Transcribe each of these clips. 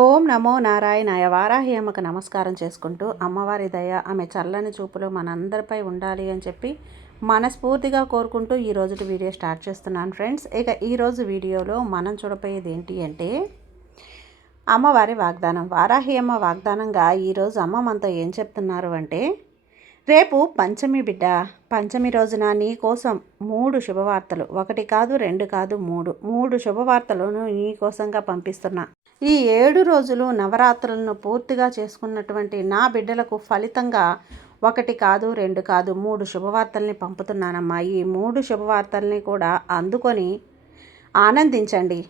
ఓం నమో నారాయణాయ. వారాహి అమ్మకు నమస్కారం చేసుకుంటూ అమ్మవారి దయ ఆమె చల్లని చూపులు మనందరిపై ఉండాలి అని చెప్పి మనస్ఫూర్తిగా కోరుకుంటూ ఈరోజు వీడియో స్టార్ట్ చేస్తున్నాను ఫ్రెండ్స్. ఇక ఈరోజు వీడియోలో మనం చూడపోయేది ఏంటి అంటే అమ్మవారి వాగ్దానం. వారాహి అమ్మ వాగ్దానంగా ఈరోజు అమ్మ మనతో ఏం చెప్తున్నారు అంటే, రేపు పంచమి బిడ్డ. పంచమి రోజున నీ కోసం 3 శుభవార్తలు, 1 కాదు 2 కాదు 3 శుభవార్తలను నీ కోసంగా పంపిస్తున్నా. ఈ 7 రోజులు నవరాత్రులను పూర్తిగా చేసుకున్నటువంటి నా బిడ్డలకు ఫలితంగా 1 కాదు 2 కాదు 3 శుభవార్తల్ని పంపుతున్నానమ్మా. ఈ 3 శుభవార్తల్ని కూడా అందుకొని ఆనందించండి.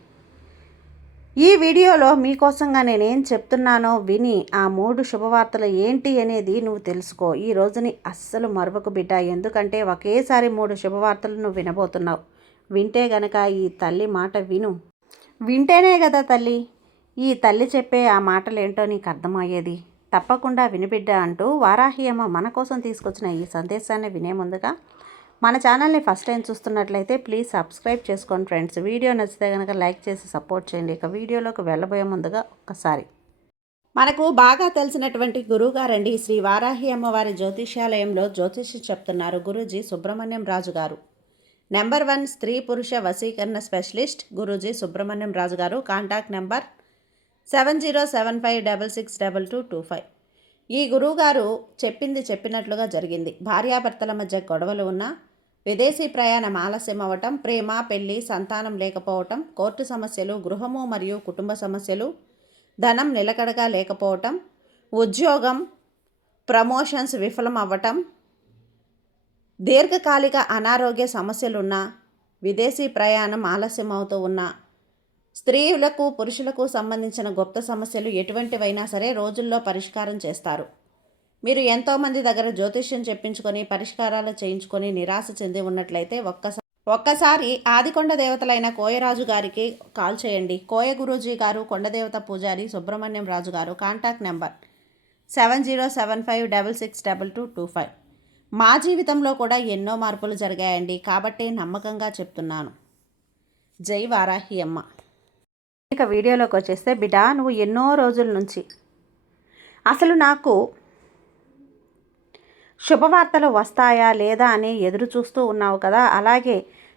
ఈ వీడియోలో మీకోసంగా నేనేం చెప్తున్నానో విని ఆ 3 శుభవార్తలు ఏంటి అనేది నువ్వు తెలుసుకో. ఈ రోజుని అస్సలు మరవకు బిడ్డ. ఎందుకంటే ఒకేసారి 3 శుభవార్తలు నువ్వు వినబోతున్నావు. వింటే గనక ఈ తల్లి మాట విను. వింటేనే కదా తల్లి ఈ తల్లి చెప్పే ఆ మాటలేంటో నీకు అర్థమయ్యేది. తప్పకుండా వినిబిడ్డ అంటూ వారాహి అమ్మ మన కోసం తీసుకొచ్చిన ఈ సందేశాన్ని వినే ముందుగా మన ఛానల్ని ఫస్ట్ టైం చూస్తున్నట్లయితే ప్లీజ్ సబ్స్క్రైబ్ చేసుకోండి ఫ్రెండ్స్. వీడియో నచ్చితే కనుక లైక్ చేసి సపోర్ట్ చేయండి. ఇక వీడియోలోకి వెళ్ళబోయే ముందుగా ఒక్కసారి మనకు బాగా తెలిసినటువంటి గురువుగారండి శ్రీ వారాహి అమ్మవారి జ్యోతిష్యాలయంలో జ్యోతిష్యం చెప్తున్నారు గురూజీ సుబ్రహ్మణ్యం రాజు గారు. నెంబర్ 1 స్త్రీ పురుష వశీకరణ స్పెషలిస్ట్ గురూజీ సుబ్రహ్మణ్యం రాజు గారు. Contact number 7075662225. ఈ గురువుగారు చెప్పింది చెప్పినట్లుగా జరిగింది. భార్యాభర్తల మధ్య గొడవలు ఉన్నా, విదేశీ ప్రయాణం ఆలస్యం అవ్వటం, ప్రేమ పెళ్లి సంతానం లేకపోవటం, కోర్టు సమస్యలు, గృహము మరియు కుటుంబ సమస్యలు, ధనం నిలకడగా లేకపోవటం, ఉద్యోగం ప్రమోషన్స్ విఫలం అవ్వటం, దీర్ఘకాలిక అనారోగ్య సమస్యలున్నా, విదేశీ ప్రయాణం ఆలస్యం అవుతూ ఉన్నా, స్త్రీలకు పురుషులకు సంబంధించిన గుప్త సమస్యలు ఎటువంటివైనా సరే రోజుల్లో పరిష్కారం చేస్తారు. మీరు ఎంతోమంది దగ్గర జ్యోతిష్యం చెప్పించుకొని పరిష్కారాలు చేయించుకొని నిరాశ చెంది ఉన్నట్లయితే ఒక్కసారి ఆదికొండ దేవతలైన కోయరాజు గారికి కాల్ చేయండి. కోయ గురూజీ గారు, కొండదేవత పూజారి సుబ్రహ్మణ్యం రాజు గారు. Contact number 7075662225. మా జీవితంలో కూడా ఎన్నో మార్పులు జరిగాయండి, కాబట్టి నమ్మకంగా చెప్తున్నాను. జై వారాహి అమ్మ. ఇక వీడియోలోకి వచ్చేస్తే బిడ్డ, నువ్వు ఎన్నో రోజుల నుంచి అసలు నాకు శుభవార్తలు వస్తాయా లేదా అని ఎదురు చూస్తూ ఉన్నావు కదా. అలాగే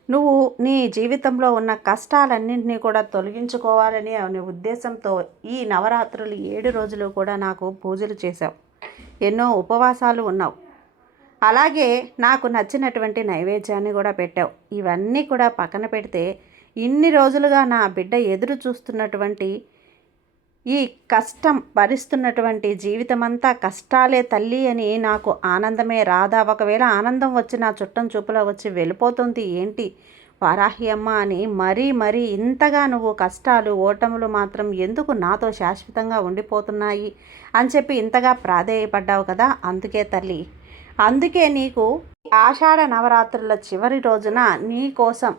నువ్వు నీ జీవితంలో ఉన్న కష్టాలన్నింటినీ కూడా తొలగించుకోవాలని అనే ఉద్దేశంతో ఈ నవరాత్రులు 7 రోజులు కూడా నాకు పూజలు చేశావు. ఎన్నో ఉపవాసాలు ఉన్నావు. అలాగే నాకు నచ్చినటువంటి నైవేద్యాన్ని కూడా పెట్టావు. ఇవన్నీ కూడా పక్కన పెడితే ఇన్ని రోజులుగా నా బిడ్డ ఎదురు చూస్తున్నటువంటి ఈ కష్టం భరిస్తున్నటువంటి జీవితమంతా కష్టాలే తల్లి అని నాకు ఆనందమే రాదా? ఒకవేళ ఆనందం వచ్చి నా చుట్టం చూపులో వచ్చి వెళ్ళిపోతుంది ఏంటి వారాహి అమ్మ అని మరీ ఇంతగా నువ్వు కష్టాలు ఓటములు మాత్రం ఎందుకు నాతో శాశ్వతంగా ఉండిపోతున్నాయి అని చెప్పి ఇంతగా ప్రాధేయపడ్డావు కదా. అందుకే తల్లి, అందుకే నీకు ఆషాఢ నవరాత్రుల చివరి రోజున నీ కోసం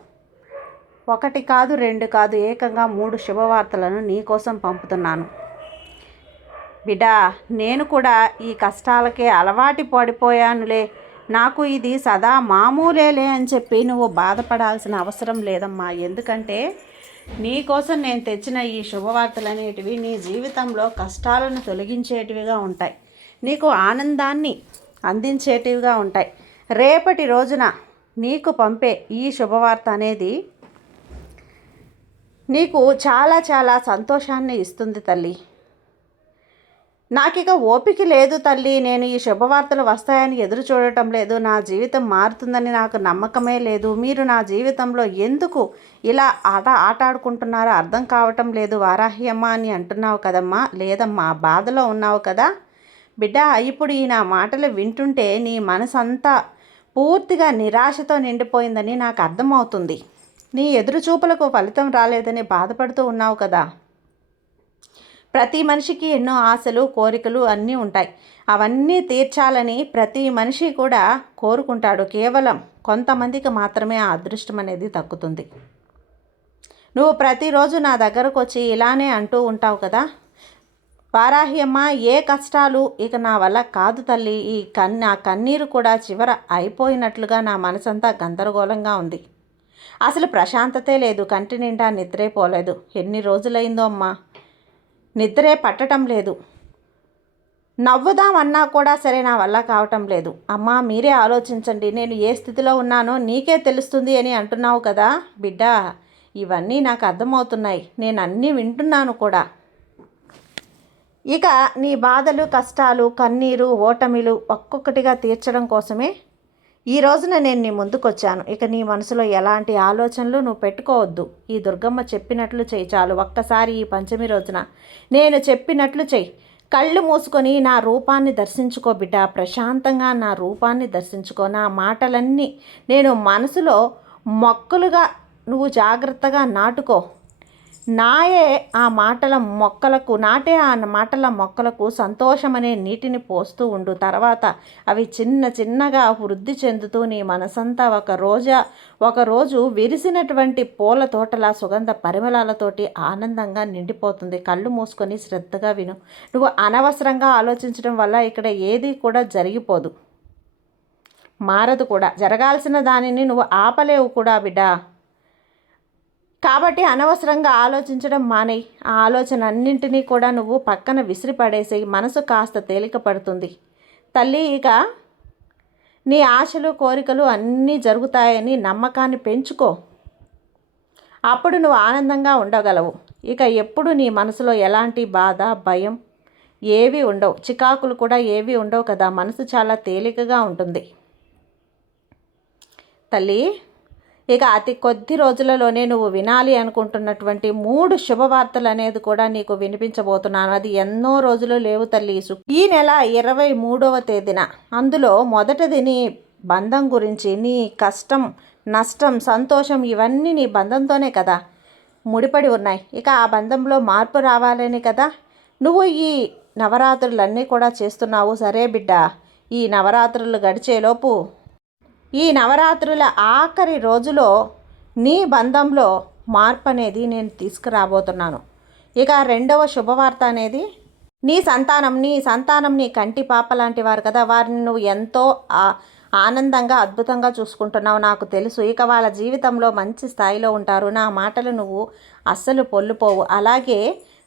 1 కాదు 2 కాదు ఏకంగా 3 శుభవార్తలను నీ కోసం పంపుతున్నాను బిడ్డ. నేను కూడా ఈ కష్టాలకే అలవాటు పడిపోయానులే, నాకు ఇది సదా మామూలేలే అని చెప్పి నువ్వు బాధపడాల్సిన అవసరం లేదమ్మా. ఎందుకంటే నీ కోసం నేను తెచ్చిన ఈ శుభవార్తలు అనేటివి నీ జీవితంలో కష్టాలను తొలగించేటివిగా ఉంటాయి, నీకు ఆనందాన్ని అందించేటివిగా ఉంటాయి. రేపటి రోజున నీకు పంపే ఈ శుభవార్త అనేది నీకు చాలా చాలా సంతోషాన్ని ఇస్తుంది తల్లి. నాకిక ఓపిక లేదు తల్లి, నేను ఈ శుభవార్తలు వస్తాయని ఎదురు చూడటం లేదు, నా జీవితం మారుతుందని నాకు నమ్మకమే లేదు, మీరు నా జీవితంలో ఎందుకు ఇలా ఆటాడుకుంటున్నారో అర్థం కావటం లేదు వారాహి అమ్మ అని అంటున్నావు కదమ్మా. లేదమ్మా, బాధలో ఉన్నావు కదా బిడ్డ. ఇప్పుడు ఈ నా మాటలు వింటుంటే నీ మనసంతా పూర్తిగా నిరాశతో నిండిపోయిందని నాకు అర్థమవుతుంది. నీ ఎదురుచూపులకు ఫలితం రాలేదని బాధపడుతూ ఉన్నావు కదా. ప్రతి మనిషికి ఎన్నో ఆశలు కోరికలు అన్నీ ఉంటాయి. అవన్నీ తీర్చాలని ప్రతి మనిషి కూడా కోరుకుంటాడు. కేవలం కొంతమందికి మాత్రమే ఆ అదృష్టం అనేది దక్కుతుంది. నువ్వు ప్రతిరోజు నా దగ్గరకు వచ్చి ఇలానే అంటూ ఉంటావు కదా, వారాహి అమ్మ ఏ కష్టాలు ఇక నా వల్ల కాదు తల్లి, ఈ కన్నీరు కూడా చివర అయిపోయినట్లుగా నా మనసంతా గందరగోళంగా ఉంది, అసలు ప్రశాంతతే లేదు, కంటి నిండా నిద్రే పోలేదు. ఎన్ని రోజులైందో అమ్మా నిద్రే పట్టడం లేదు. నవ్వుదామన్నా కూడా సరే నా వల్ల కావటం లేదు. అమ్మా మీరే ఆలోచించండి, నేను ఏ స్థితిలో ఉన్నానో నీకే తెలుస్తుంది అని అంటున్నావు కదా బిడ్డ. ఇవన్నీ నాకు అర్థమవుతున్నాయి, నేను అన్నీ వింటున్నాను కూడా. ఇక నీ బాధలు, కష్టాలు, కన్నీరు, ఓటమిలు ఒక్కొక్కటిగా తీర్చడం కోసమే ఈ రోజున నేను నీ ముందుకొచ్చాను. ఇక నీ మనసులో ఎలాంటి ఆలోచనలు నువ్వు పెట్టుకోవద్దు. ఈ దుర్గమ్మ చెప్పినట్లు చెయ్యి చాలు. ఒక్కసారి ఈ పంచమి రోజున నేను చెప్పినట్లు చెయ్యి. కళ్ళు మూసుకొని నా రూపాన్ని దర్శించుకో బిడ్డ. ప్రశాంతంగా నా రూపాన్ని దర్శించుకో. నా మాటలన్నీ నేను మనసులో మొక్కలుగా నువ్వు జాగ్రత్తగా నాటుకో. నాటే ఆ మాటల మొక్కలకు సంతోషమనే నీటిని పోస్తూ ఉండు. తర్వాత అవి చిన్న చిన్నగా వృద్ధి చెందుతూ నీ మనసంతా ఒకరోజు విరిసినటువంటి పూల తోటల సుగంధ పరిమళాలతోటి ఆనందంగా నిండిపోతుంది. కళ్ళు మూసుకొని శ్రద్ధగా విను. నువ్వు అనవసరంగా ఆలోచించడం వల్ల ఇక్కడ ఏది కూడా జరిగిపోదు, మారదు కూడా. జరగాల్సిన దానిని నువ్వు ఆపలేవు కూడా బిడ్డ. కాబట్టి అనవసరంగా ఆలోచించడం మానేయి. ఆ ఆలోచన అన్నింటినీ కూడా నువ్వు పక్కన విసిరిపడేసేయి. మనసు కాస్త తేలిక పడుతుంది తల్లి. ఇక నీ ఆశలు, కోరికలు అన్నీ జరుగుతాయని నమ్మకాన్ని పెంచుకో. అప్పుడు నువ్వు ఆనందంగా ఉండగలవు. ఇక ఎప్పుడు నీ మనసులో ఎలాంటి బాధ, భయం ఏవి ఉండవు. చికాకులు కూడా ఏవి ఉండవు కదా. మనసు చాలా తేలికగా ఉంటుంది తల్లి. ఇక అతి కొద్ది రోజులలోనే నువ్వు వినాలి అనుకుంటున్నటువంటి 3 శుభవార్తలు అనేది కూడా నీకు వినిపించబోతున్నాను. అది ఎన్నో రోజులు లేవు తల్లి. ఈ నెల 23వ తేదీన. అందులో మొదటిది నీ బంధం గురించి. నీ కష్టం, నష్టం, సంతోషం ఇవన్నీ నీ బంధంతోనే కదా ముడిపడి ఉన్నాయి. ఇక ఆ బంధంలో మార్పు రావాలని కదా నువ్వు ఈ నవరాత్రులన్నీ కూడా చేస్తున్నావు. సరే బిడ్డ, ఈ నవరాత్రులు గడిచేలోపు, ఈ నవరాత్రుల ఆఖరి రోజులో నీ బంధంలో మార్పు అనేది నేను తీసుకురాబోతున్నాను. ఇక రెండవ శుభవార్త అనేది నీ సంతానం నీ కంటి పాప లాంటి వారు కదా. వారిని నువ్వు ఎంతో ఆనందంగా, అద్భుతంగా చూసుకుంటున్నావు నాకు తెలుసు. ఇక వాళ్ళ జీవితంలో మంచి స్థాయిలో ఉంటారు. నా మాటలు నువ్వు అస్సలు పొల్లుపోవు. అలాగే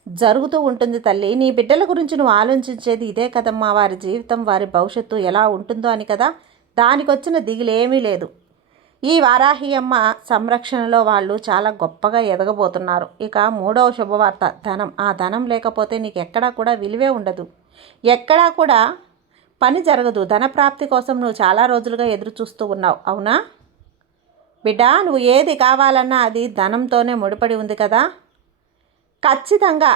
జరుగుతూ ఉంటుంది తల్లి. నీ బిడ్డల గురించి నువ్వు ఆలోచించేది ఇదే కదమ్మా. వారి జీవితం, వారి భవిష్యత్తు ఎలా ఉంటుందో అని కదా. దానికి వచ్చిన దిగులేమీ లేదు. ఈ వారాహి అమ్మ సంరక్షణలో వాళ్ళు చాలా గొప్పగా ఎదగబోతున్నారు. ఇక 3వ శుభవార్త ధనం. ఆ ధనం లేకపోతే నీకు ఎక్కడా కూడా విలువే ఉండదు, ఎక్కడా కూడా పని జరగదు. ధనప్రాప్తి కోసం నువ్వు చాలా రోజులుగా ఎదురు చూస్తూ ఉన్నావు, అవునా బిడ్డ? నువ్వు ఏది కావాలన్నా అది ధనంతోనే ముడిపడి ఉంది కదా. ఖచ్చితంగా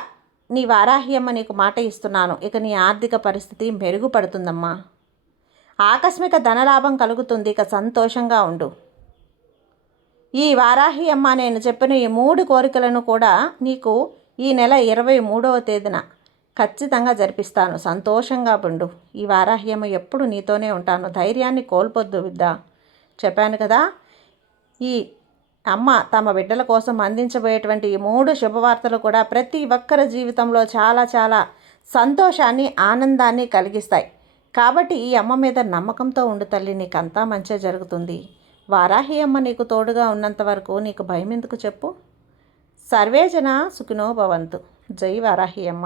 నీ వారాహి అమ్మ నీకు మాట ఇస్తున్నాను. ఇక నీ ఆర్థిక పరిస్థితి మెరుగుపడుతుందమ్మా. ఆకస్మిక ధనలాభం కలుగుతుంది. ఇక సంతోషంగా ఉండు. ఈ వారాహి అమ్మ నేను చెప్పిన ఈ 3 కోరికలను కూడా నీకు ఈ నెల 23వ తేదీన ఖచ్చితంగా జరిపిస్తాను. సంతోషంగా ఉండు. ఈ వారాహి అమ్మ ఎప్పుడు నీతోనే ఉంటాను. ధైర్యాన్ని కోల్పోద్దు బిడ్డ. చెప్పాను కదా. ఈ అమ్మ తమ బిడ్డల కోసం అందించబోయేటువంటి ఈ 3 శుభవార్తలు కూడా ప్రతి ఒక్కరి జీవితంలో చాలా చాలా సంతోషాన్ని, ఆనందాన్ని కలిగిస్తాయి. కాబట్టి ఈ అమ్మ మీద నమ్మకంతో ఉండు తల్లి. నీకంతా మంచిగా జరుగుతుంది. వారాహి అమ్మ నీకు తోడుగా ఉన్నంత వరకు నీకు భయం ఎందుకు చెప్పు. సర్వేజన సుఖినో భవంతు. జై వారాహి అమ్మ.